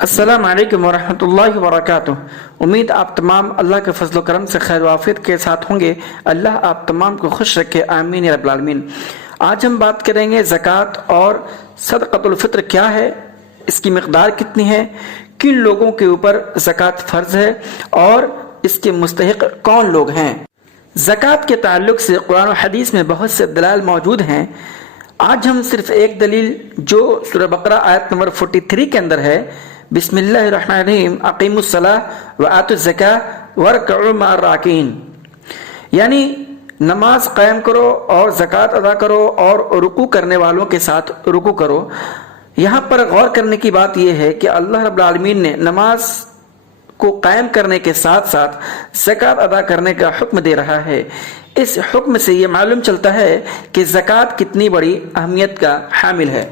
السلام علیکم ورحمۃ اللہ وبرکاتہ۔ امید آپ تمام اللہ کے فضل و کرم سے خیر و عافیت کے ساتھ ہوں گے۔ اللہ آپ تمام کو خوش رکھے، آمین یا رب العالمین۔ آج ہم بات کریں گے زکوٰۃ اور صدقۃ الفطر کیا ہے، اس کی مقدار کتنی ہے، کن لوگوں کے اوپر زکوٰۃ فرض ہے اور اس کے مستحق کون لوگ ہیں۔ زکوٰۃ کے تعلق سے قرآن و حدیث میں بہت سے دلائل موجود ہیں۔ آج ہم صرف ایک دلیل جو سورہ بقرہ آیت نمبر 43 کے اندر ہے، بسم اللہ الرحمن الرحیم، اقیموا الصلاۃ وآتوا الزکاۃ وارکعوا مع الراکعین، یعنی نماز قائم کرو اور زکوٰۃ ادا کرو اور رکوع کرنے والوں کے ساتھ رکوع کرو۔ یہاں پر غور کرنے کی بات یہ ہے کہ اللہ رب العالمین نے نماز کو قائم کرنے کے ساتھ ساتھ زکوٰۃ ادا کرنے کا حکم دے رہا ہے۔ اس حکم سے یہ معلوم چلتا ہے کہ زکوٰۃ کتنی بڑی اہمیت کا حامل ہے۔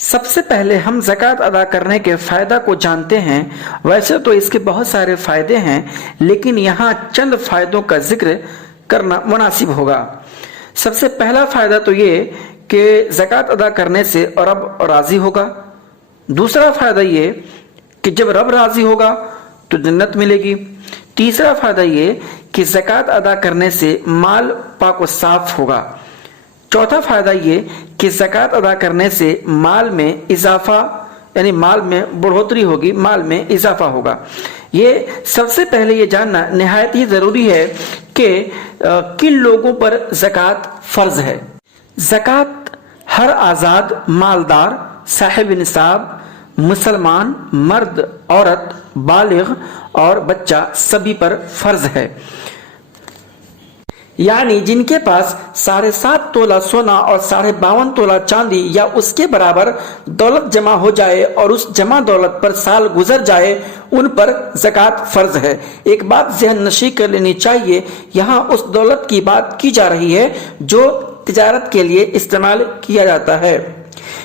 سب سے پہلے ہم زکوٰۃ ادا کرنے کے فائدہ کو جانتے ہیں۔ ویسے تو اس کے بہت سارے فائدے ہیں، لیکن یہاں چند فائدوں کا ذکر کرنا مناسب ہوگا۔ سب سے پہلا فائدہ تو یہ کہ زکوٰۃ ادا کرنے سے رب راضی ہوگا۔ دوسرا فائدہ یہ کہ جب رب راضی ہوگا تو جنت ملے گی۔ تیسرا فائدہ یہ کہ زکوٰۃ ادا کرنے سے مال پاک و صاف ہوگا۔ چوتھا فائدہ یہ کہ زکوٰۃ ادا کرنے سے مال میں اضافہ، یعنی مال میں بڑھوتری ہوگی، مال میں اضافہ ہوگا۔ یہ سب سے پہلے یہ جاننا نہایت ہی ضروری ہے کہ کن لوگوں پر زکوٰۃ فرض ہے۔ زکوٰۃ ہر آزاد مالدار، صاحب نصاب، مسلمان، مرد، عورت، بالغ اور بچہ سبھی پر فرض ہے۔ یعنی جن کے پاس 7.5 تولہ سونا اور 52.5 تولہ چاندی یا اس کے برابر دولت جمع ہو جائے اور اس جمع دولت پر سال گزر جائے، ان پر زکوٰۃ فرض ہے۔ ایک بات ذہن نشین کر لینی چاہیے، یہاں اس دولت کی بات کی جا رہی ہے جو تجارت کے لیے استعمال کیا جاتا ہے۔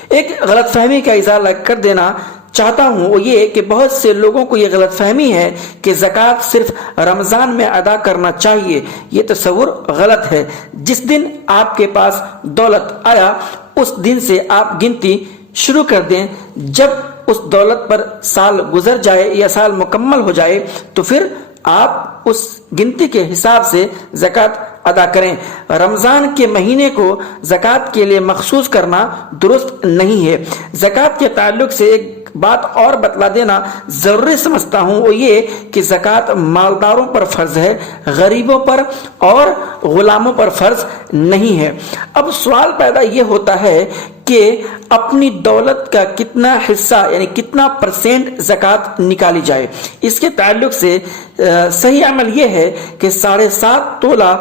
ایک غلط فہمی کا ازالہ کر دینا چاہتا ہوں، وہ یہ کہ بہت سے لوگوں کو یہ غلط فہمی ہے کہ زکوٰۃ صرف رمضان میں ادا کرنا چاہیے۔ یہ تصور غلط ہے۔ جس دن آپ کے پاس دولت آیا اس دن سے آپ گنتی شروع کر دیں۔ جب اس دولت پر سال گزر جائے یا سال مکمل ہو جائے تو پھر آپ اس گنتی کے حساب سے زکوٰۃ ادا کریں۔ رمضان کے مہینے کو زکوٰۃ کے لیے مخصوص کرنا درست نہیں ہے۔ زکوٰۃ کے تعلق سے ایک بات اور بتلا دینا ضروری سمجھتا ہوں، وہ یہ کہ زکوٰۃ مالداروں پر فرض ہے، غریبوں پر اور غلاموں پر فرض نہیں ہے۔ اب سوال پیدا یہ ہوتا ہے کہ اپنی دولت کا کتنا حصہ، یعنی کتنا % زکوٰۃ نکالی جائے۔ اس کے تعلق سے صحیح عمل یہ ہے کہ 7.5 تولہ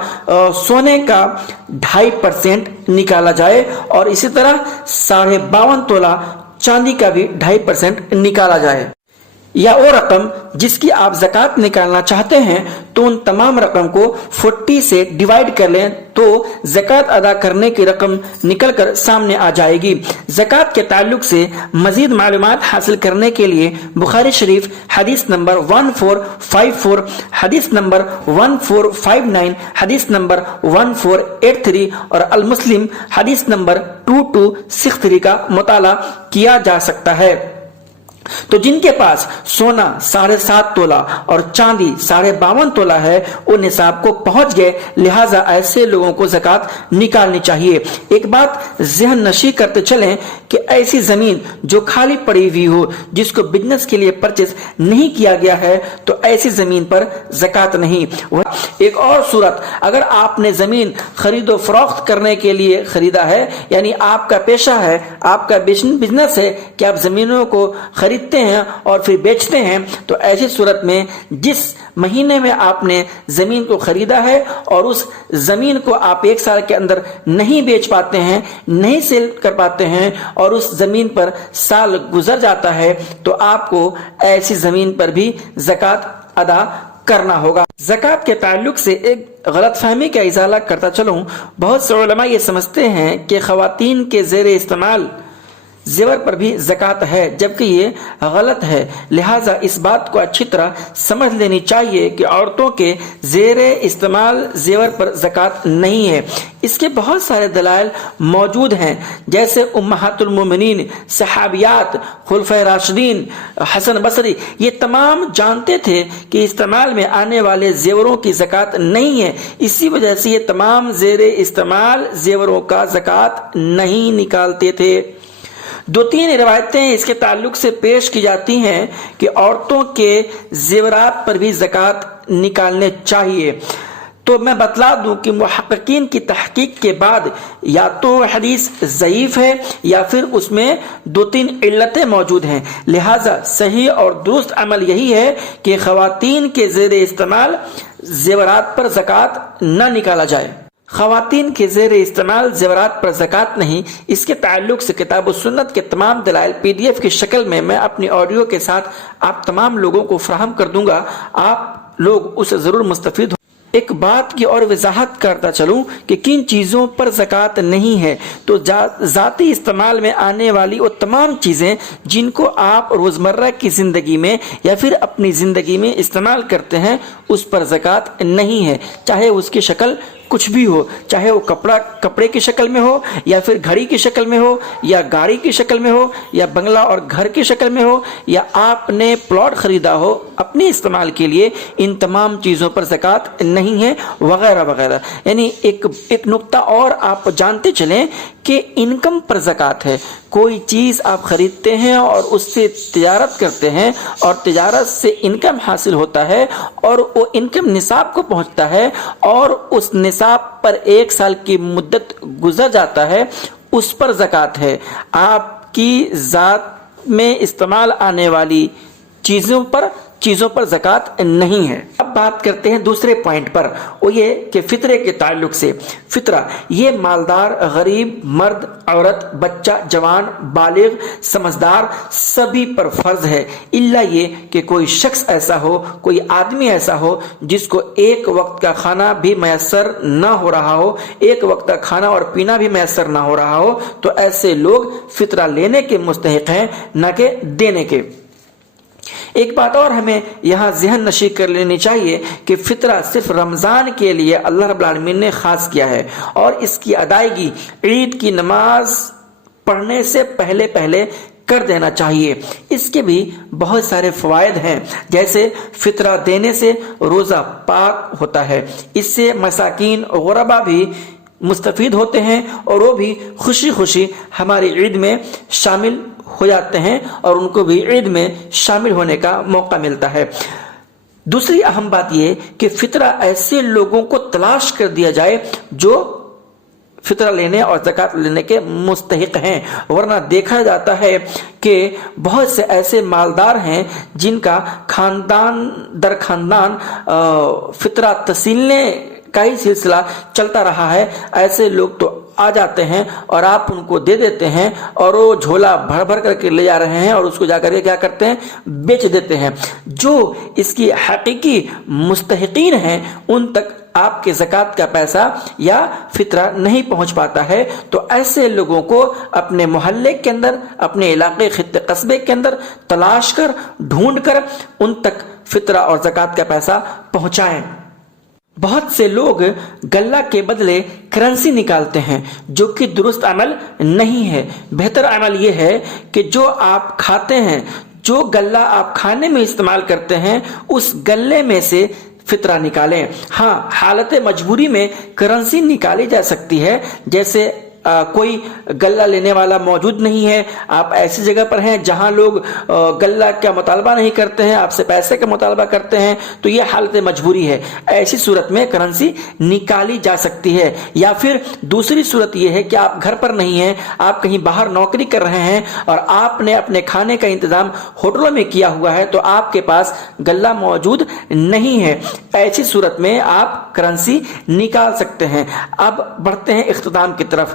سونے کا 2.5% نکالا جائے اور اسی طرح 52.5 تولہ چاندی کا بھی 2.5% نکالا جائے، یا وہ رقم جس کی آپ زکوٰۃ نکالنا چاہتے ہیں تو ان تمام رقم کو 40 سے ڈیوائڈ کر لیں تو زکوٰۃ ادا کرنے کی رقم نکل کر سامنے آ جائے گی۔ زکوٰۃ کے تعلق سے مزید معلومات حاصل کرنے کے لیے بخاری شریف حدیث نمبر 1454، حدیث نمبر 1459، حدیث نمبر 1483 اور المسلم حدیث نمبر 2263 کا مطالعہ کیا جا سکتا ہے۔ تو جن کے پاس سونا 7.5 تولہ اور چاندی 52.5 تولہ ہے وہ نصاب کو پہنچ گئے، لہٰذا ایسے لوگوں کو زکوٰۃ نکالنی چاہیے۔ ایک بات ذہن نشین کرتے چلیں کہ ایسی زمین جو خالی پڑی ہوئی ہو، جس کو بزنس کے لیے پرچیز نہیں کیا گیا ہے، تو ایسی زمین پر زکوٰۃ نہیں۔ ایک اور صورت، اگر آپ نے زمین خرید و فروخت کرنے کے لیے خریدا ہے، یعنی آپ کا پیشہ ہے، آپ کا بزنس ہے کہ آپ زمینوں کو خریدتے ہیں اور پھر بیچتے ہیں، تو ایسی صورت میں جس مہینے میں آپ نے زمین کو خریدا ہے اور اس زمین کو آپ 1 سال کے اندر نہیں بیچ پاتے ہیں، نہیں سیل کر پاتے ہیں اور اس زمین پر سال گزر جاتا ہے، تو آپ کو ایسی زمین پر بھی زکوٰۃ ادا کرنا ہوگا۔ زکوٰۃ کے تعلق سے ایک غلط فہمی کا ازالہ کرتا چلوں، بہت سے علماء یہ سمجھتے ہیں کہ خواتین کے زیر استعمال زیور پر بھی زکوٰۃ ہے، جبکہ یہ غلط ہے۔ لہٰذا اس بات کو اچھی طرح سمجھ لینی چاہیے کہ عورتوں کے زیر استعمال زیور پر زکوٰۃ نہیں ہے۔ اس کے بہت سارے دلائل موجود ہیں، جیسے امہات المومنین، صحابیات، خلفائے راشدین، حسن بصری، یہ تمام جانتے تھے کہ استعمال میں آنے والے زیوروں کی زکوٰۃ نہیں ہے، اسی وجہ سے یہ تمام زیر استعمال زیوروں کا زکوٰۃ نہیں نکالتے تھے۔ دو تین روایتیں اس کے تعلق سے پیش کی جاتی ہیں کہ عورتوں کے زیورات پر بھی زکوٰۃ نکالنے چاہیے، تو میں بتلا دوں کہ محققین کی تحقیق کے بعد یا تو حدیث ضعیف ہے یا پھر اس میں دو تین علتیں موجود ہیں۔ لہٰذا صحیح اور درست عمل یہی ہے کہ خواتین کے زیر استعمال زیورات پر زکوٰۃ نہ نکالا جائے۔ خواتین کے زیر استعمال زیورات پر زکوٰۃ نہیں، اس کے تعلق سے کتاب و سنت کے تمام دلائل PDF کی شکل میں اپنی آڈیو کے ساتھ آپ تمام لوگوں کو فراہم کر دوں گا، آپ لوگ اسے ضرور مستفید ہوں۔ ایک بات کی اور وضاحت کرتا چلوں کہ کن چیزوں پر زکوٰۃ نہیں ہے، تو ذاتی استعمال میں آنے والی وہ تمام چیزیں جن کو آپ روزمرہ کی زندگی میں یا پھر اپنی زندگی میں استعمال کرتے ہیں، اس پر زکوٰۃ نہیں ہے، چاہے اس کی شکل کچھ بھی ہو، چاہے وہ کپڑے کی شکل میں ہو یا پھر گھڑی کی شکل میں ہو یا گاڑی کی شکل میں ہو یا بنگلہ اور گھر کی شکل میں ہو یا آپ نے پلاٹ خریدا ہو اپنے استعمال کے لیے، ان تمام چیزوں پر زکوٰۃ نہیں ہے، وغیرہ وغیرہ۔ یعنی ایک نقطہ اور آپ جانتے چلیں کہ انکم پر زکوٰۃ ہے۔ کوئی چیز آپ خریدتے ہیں اور اس سے تجارت کرتے ہیں اور تجارت سے انکم حاصل ہوتا ہے اور وہ انکم نصاب کو پہنچتا ہے اور اس نصاب پر 1 سال کی مدت گزر جاتا ہے، اس پر زکوٰۃ ہے۔ آپ کی ذات میں استعمال آنے والی چیزوں پر زکوٰۃ نہیں ہے۔ اب بات کرتے ہیں دوسرے پوائنٹ پر، وہ یہ کہ فطرے کے تعلق سے۔ فطرہ یہ مالدار، غریب، مرد، عورت، بچہ، جوان، بالغ، سمجھدار سبھی پر فرض ہے، الا یہ کہ کوئی شخص ایسا ہو، کوئی آدمی ایسا ہو جس کو ایک وقت کا کھانا بھی میسر نہ ہو رہا ہو، ایک وقت کا کھانا اور پینا بھی میسر نہ ہو رہا ہو، تو ایسے لوگ فطرہ لینے کے مستحق ہیں، نہ کہ دینے کے۔ ایک بات اور ہمیں یہاں ذہن نشی کر لینی چاہیے کہ فطرہ صرف رمضان کے لیے اللہ رب العالمین نے خاص کیا ہے، اور اس کی ادائیگی عید کی نماز پڑھنے سے پہلے کر دینا چاہیے۔ اس کے بھی بہت سارے فوائد ہیں، جیسے فطرہ دینے سے روزہ پاک ہوتا ہے، اس سے مساکین غربا بھی مستفید ہوتے ہیں اور وہ بھی خوشی خوشی ہماری عید میں شامل ہو جاتے ہیں اور ان کو بھی عید میں شامل ہونے کا موقع ملتا ہے۔ دوسری اہم بات یہ کہ فطرہ ایسے لوگوں کو تلاش کر دیا جائے جو فطرہ لینے اور زکوٰۃ لینے کے مستحق ہیں، ورنہ دیکھا جاتا ہے کہ بہت سے ایسے مالدار ہیں جن کا خاندان در خاندان فطرہ تسیلنے کا ہی سلسلہ چلتا رہا ہے۔ ایسے لوگ تو آ جاتے ہیں اور آپ ان کو دے دیتے ہیں اور وہ جھولا بھر بھر کر کے لے جا رہے ہیں اور اس کو جا کر کے کیا کرتے ہیں، بیچ دیتے ہیں۔ جو اس کی حقیقی مستحقین ہیں ان تک آپ کے زکوٰۃ کا پیسہ یا فطرہ نہیں پہنچ پاتا ہے، تو ایسے لوگوں کو اپنے محلے کے اندر، اپنے علاقے، خطے، قصبے کے اندر تلاش کر، ڈھونڈ کر ان تک فطرہ اور زکوٰۃ کا پیسہ پہنچائیں۔ بہت سے لوگ غلہ کے بدلے کرنسی نکالتے ہیں، جو کہ درست عمل نہیں ہے۔ بہتر عمل یہ ہے کہ جو آپ کھاتے ہیں، جو غلہ آپ کھانے میں استعمال کرتے ہیں، اس غلے میں سے فطرہ نکالیں۔ ہاں، حالت مجبوری میں کرنسی نکالی جا سکتی ہے، جیسے کوئی غلہ لینے والا موجود نہیں ہے، آپ ایسی جگہ پر ہیں جہاں لوگ غلہ کا مطالبہ نہیں کرتے ہیں، آپ سے پیسے کا مطالبہ کرتے ہیں، تو یہ حالت مجبوری ہے۔ ایسی صورت میں کرنسی نکالی جا سکتی ہے۔ یا پھر دوسری صورت یہ ہے کہ آپ گھر پر نہیں ہیں، آپ کہیں باہر نوکری کر رہے ہیں اور آپ نے اپنے کھانے کا انتظام ہوٹلوں میں کیا ہوا ہے، تو آپ کے پاس غلہ موجود نہیں ہے۔ ایسی صورت میں آپ کرنسی نکال سکتے ہیں۔ اب بڑھتے ہیں اختتام کی طرف۔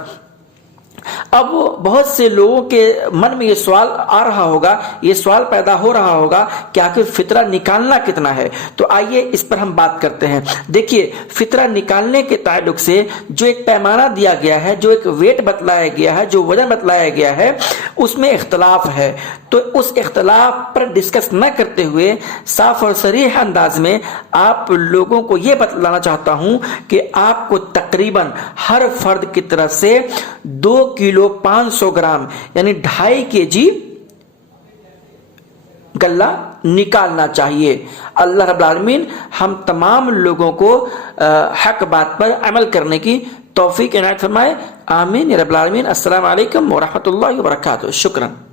اب بہت سے لوگوں کے من میں یہ سوال آ رہا ہوگا، یہ سوال پیدا ہو رہا ہوگا کہ آخر فطرہ نکالنا کتنا ہے؟ تو آئیے اس پر ہم بات کرتے ہیں۔ دیکھیے، فطرہ نکالنے کے تعلق سے جو ایک پیمانہ دیا گیا ہے، جو ایک ویٹ بتلایا گیا ہے، جو وزن بتلایا گیا ہے، اس میں اختلاف ہے۔ تو اس اختلاف پر ڈسکس نہ کرتے ہوئے صاف اور صریح انداز میں آپ لوگوں کو یہ بتلانا چاہتا ہوں کہ آپ کو تقریباً ہر فرد کی طرف سے 2 کلو 500 گرام یعنی 2.5 kg غلہ نکالنا چاہیے۔ اللہ رب العالمین ہم تمام لوگوں کو حق بات پر عمل کرنے کی توفیق عنایت فرمائے، آمین یا رب العالمین۔ السلام علیکم ورحمۃ اللہ وبرکاتہ۔ شکراً۔